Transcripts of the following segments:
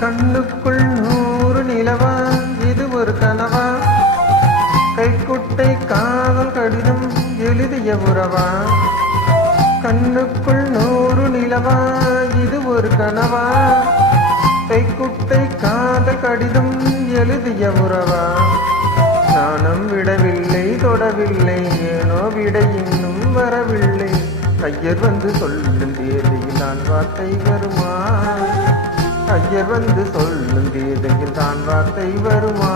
கண்ணுக்குள் 100 நிலவா இது ஒரு கனவா கைக்குட்டை காதல் கடிதம் எழுதிய உறவா கண்ணுக்குள் 100 நிலவா இது ஒரு கனவா கைக்குட்டை காதல் கடிதம் எழுதிய உறவா நானும் விடவில்லை தொடவில்லை ஏனோ விட இன்னும் வரவில்லை ஐயர் வந்து சொல்லும் தேதியில் தான் வார்த்தை வருமா ஐயர் வந்து சொல்லும் தேதியில் தான் வார்த்தை வருமா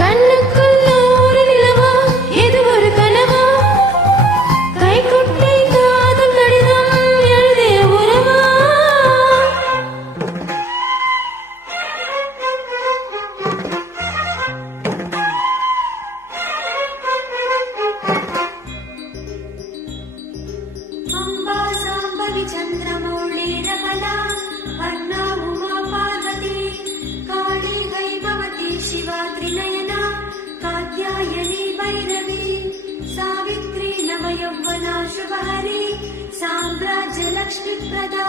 கண்ணுக்குள் 100 நிலவா இது ஒரு கனவா கைக்குட்டை காதல் கடிதம் எழுதிய உறவா अम्बा साम्बवि चन्द्रमौळी रमला अन्ना उमा पार्वती काली हैमवती शिवा त्रिनयना कात्यायनी भैरवी सावित्री नवयौवना शुभहरी साम्राज्यलक्ष्मीप्रदा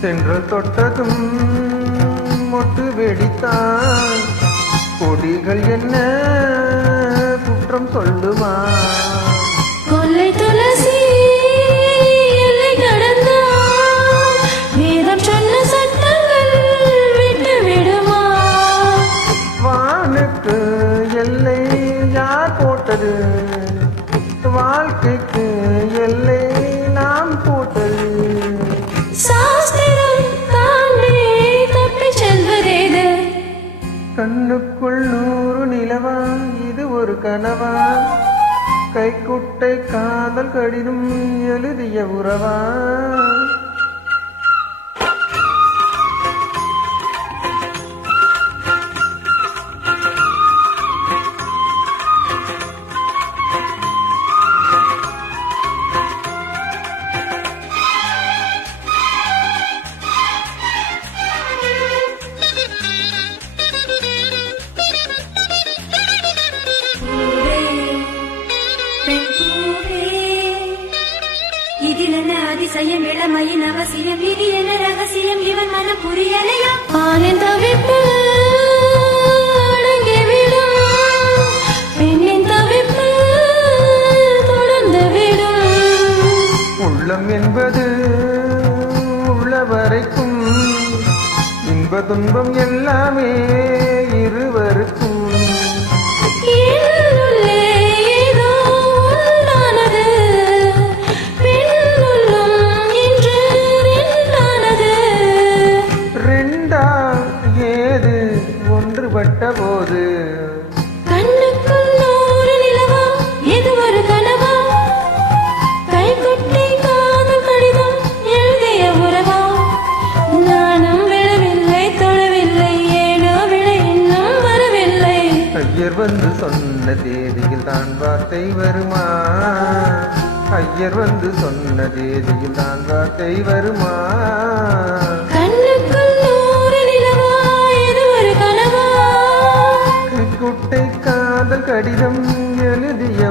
சென்றல் தொட்டதும் மொட்டு வெடித்தான் கொடிகள் என்ன குற்றம் சொல்லுமா கொல்லை துளசி எல்லை கடந்தால் வேதம் சொன்ன சட்டங்கள் விட்டு விடுமா வானுக்கு எல்லை யார் போட்டது வாழ்க்கைக்கு எல்லை நாம் போட்டது சாஸ்திரம் தானே தப்பி செல்வதேது கண்ணுக்குள் 100 நிலவா இது ஒரு கனவா கைக்குட்டை காதல் கடிதம் எழுதிய உறவா அதிசயம் இளமையின் அவசியம் இது என்ன ரகசியம் இவன் மனம் புரியலையா ஆனந்த தவிப்பு அடங்கிவிடும் பெண்ணின் தவிப்பு தொடர்ந்து விடும் உள்ளம் என்பது உள்ள வரைக்கும் இன்ப துன்பம் எல்லாமே இருவருக்கும் உள்ளே ஏதோ உண்டானது பெண்ணுள்ளும் இன்று ரெண்டானது ரெண்டா ஏது ஒன்றுபட்ட போது கண்ணுக்குள் 100 நிலவா இது ஒரு கனவா கைக்குட்டை காதல் கடிதம் எழுதிய உறவா நானும் விழவில்லை தொழவில்லை ஏனோ விழ இன்னும் வரவில்லை ஐயர் வந்து சொன்ன தேதியில் தான் வார்த்தை வருமா ஐயர் வந்து சொன்ன தேதியில் தான் வார்த்தை வருமா கண்ணுக்குள் 100 நிலவா இது ஒரு கனவா கைக்குட்டை காதல் கடிதம் எழுதிய